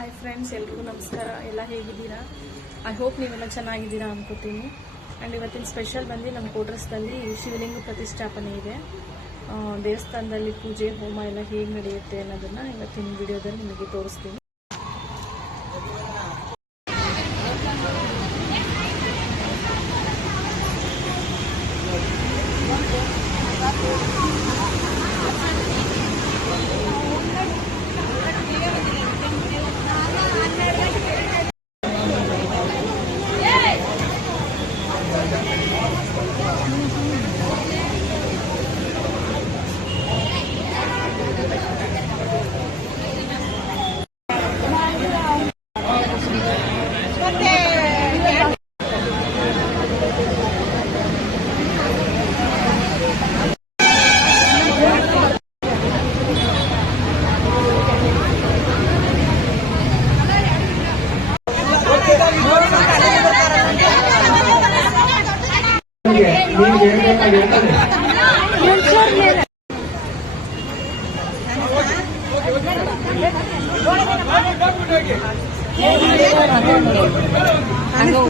Hi friends ಎಲ್ರಿಗೂ ನಮಸ್ಕಾರ. ಎಲ್ಲ ಹೇಗಿದ್ದೀರಾ? ಐ ಹೋಪ್ ನೀವೆಲ್ಲ ಚೆನ್ನಾಗಿದ್ದೀರಾ ಅನ್ಕೋತೀನಿ. ಆ್ಯಂಡ್ ಇವತ್ತಿನ ಸ್ಪೆಷಲ್ ಬಂದು ನಮ್ಮ ಕೋಟ್ರಸ್ದಲ್ಲಿ ಶಿವಲಿಂಗ ಪ್ರತಿಷ್ಠಾಪನೆ ಇದೆ. ದೇವಸ್ಥಾನದಲ್ಲಿ ಪೂಜೆ, ಹೋಮ ಎಲ್ಲ ಹೇಗೆ ನಡೆಯುತ್ತೆ ಅನ್ನೋದನ್ನು ಇವತ್ತಿನ ವಿಡಿಯೋದಲ್ಲಿ ನಿಮಗೆ ತೋರಿಸ್ತೀನಿ. ನೀನ್ ಹೇಳ್ಬೇಕಾಗಿ ಹೇಳ್ತಾನೆ ಹಂಗ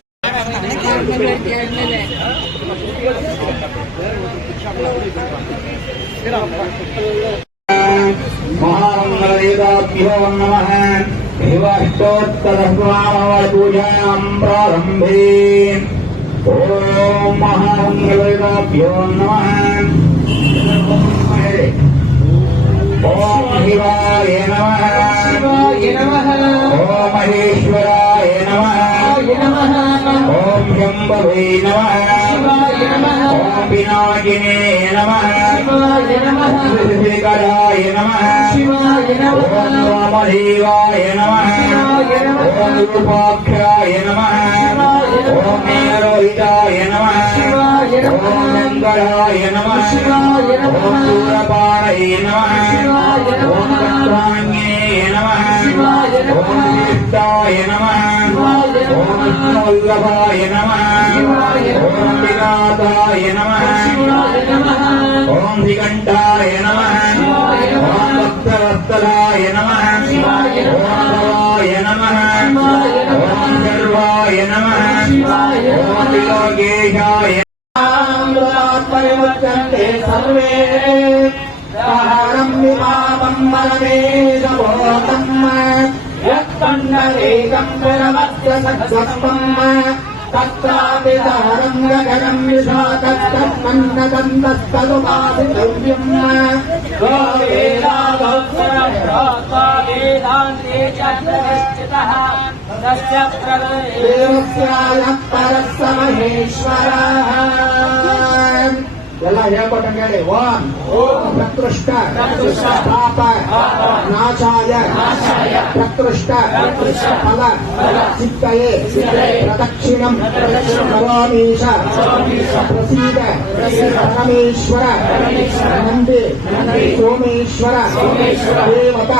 तानाम् अस्य गौरव महामङ्गलदेवाभ्यो नमः देवाष्टोत्तरस्वामपूजायाम् प्रारम्भे ॐ महामङ्गलदेवाभ्यो नमः ॐ शिवाय नमः शिवाय नमः ॐ महेश्वराय नमः नमः శంభవే నమ ఓం పినాకినే నమ శ్రీకరాయ నమ ఓం వామదేవాయ నమ ఓం రూపాఖ్యాయ నమ ఓం మేరోహితాయ నమ ఓం శంకరాయ నమ ఓం నమ ఓం నమ వల్లభాయ నమ. ఓం వినాథాయ నమ. ఓం దిగంటాయ నమ. ఓం భక్తవత్తలాయ నమ ఓం సర్వే. ఆహారం విమానం మనమే సపోతమ్మ ॐ सर्वाय नमः शिवाय ॐ नमः ಎಲ್ಲ ಹೇಳ್ಕೊಟ್ಟಂಗೆ ಹೇಳಿ ಓಂ ಪ್ರಕೃಷ್ಟ ಪಾಪ ನಾಶಾಯ ಪ್ರಕೃಷ್ಟ ಫಲ ಚಿತ್ತಯೇ ಪ್ರದಕ್ಷಿಣಂ ಕರೋಮೀಶ ಪ್ರಸೀದ ಪರಮೇಶ್ವರ ನಂದಿ ಸೋಮೇಶ್ವರ ದೇವತ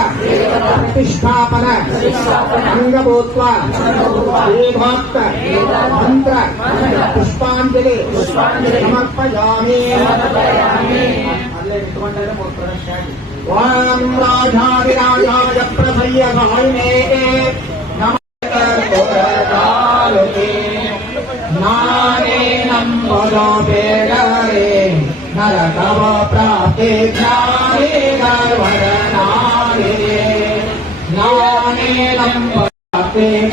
ಪ್ರತಿಷ್ಠಾಪನ ಅಂಗಭೂತ್ವ ದೇವಾಕ್ತ ಮಂತ್ರ ಪುಷ್ಪಾಂಜಲಿ ಸಮರ್ಪಯಾಮಿ ఓం రాజాధిరాజాయ ప్రసయ్య సహైనే నమస్కారాలుకి నానే నమ్మలో పేరే నరకవ ప్రాప్తి ధ్యానే గర్వరణాని నానే నమ్మ ప్రాప్తి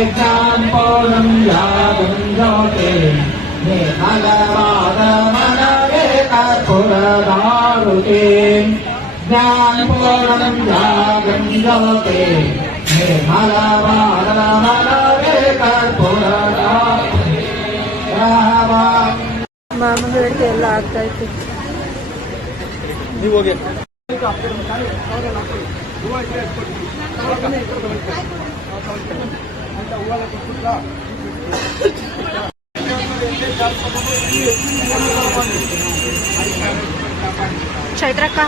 ಗಣಬೇರೆ ಜ್ಞಾನಪೌರಂ ಯಾಗಂ ಜೋತೆ ನೇ ಭಗವಾದ ಮನವೇ ಕರ್ಪುರದಾರುತೆ ಜ್ಞಾನಪೌರಂ ಯಾಗಂ ಜೋತೆ ನೇ ಭಗವಾದ ಮನವೇ ಕರ್ಪುರದಾರುತೆ ರಾಮ ಮಾಮೂಲಿ ಕಡೆಯಿಂದ ಚೈತ್ರಕ್ಕ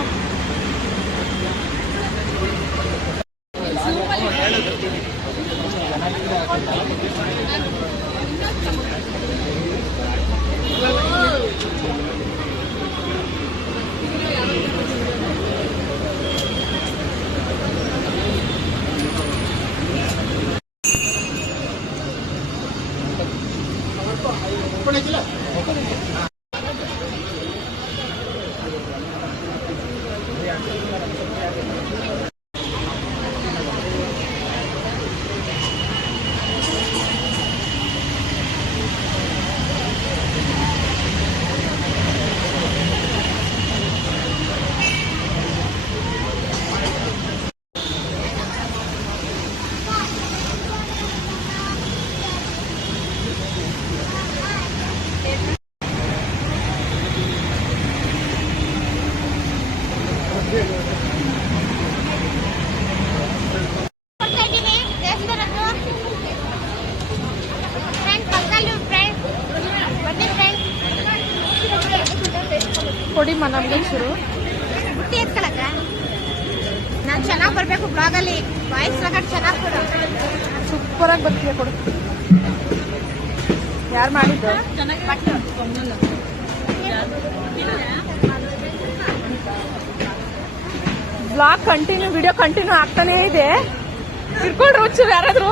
ಕೊಡಿ ನಮ್ಗೆ ಶುರು ಬುಟ್ಟಿ ಎತ್ಕೊಳಕ ನಾನು ಚೆನ್ನಾಗಿ ಬರಬೇಕು ಬ್ಲಾಗಲ್ಲಿ. ವಾಯ್ಸ್ ರೆಕಾರ್ಡ್ ಚೆನ್ನಾಗಿ ಕೊಡು. ಸೂಪರ್ ಆಗಿ ಬರ್ತೀಯ ಕೊಡು. ಯಾರು ಮಾಡಿದ್ದು? ಬ್ಲಾಗ್ ಕಂಟಿನ್ಯೂ ವಿಡಿಯೋ ಕಂಟಿನ್ಯೂ ಆಗ್ತಾನೇ ಇದೆ. ಇರ್ಕೊಂಡ್ರು ಹುಚ್ಚು ಯಾರಾದ್ರು?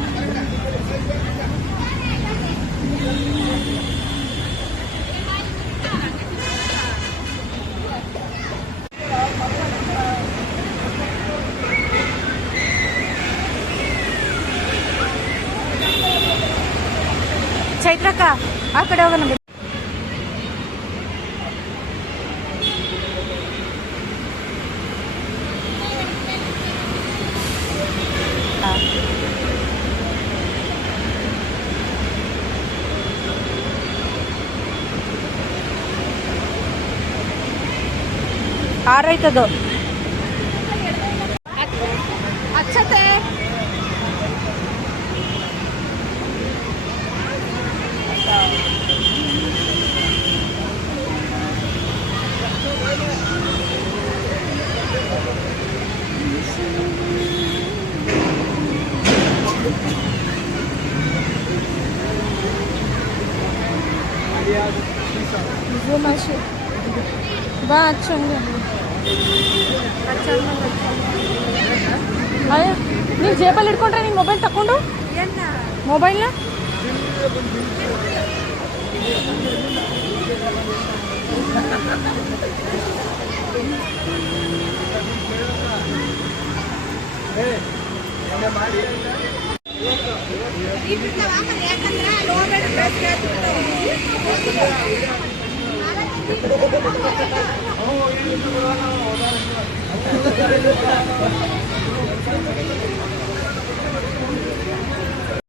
ಚೈತ್ರಕ್ಕ ಆ ಕಡೆ ಹೋಗೋಣ ಆರೈತದು ಅಚ್ಚತೆ Bate, André. ಜೇಬಲ್ಲಿ ಇಟ್ಕೊಂಡ್ರೆ ನೀನು ಮೊಬೈಲ್ ತಗೊಂಡು ಮೊಬೈಲ್ನ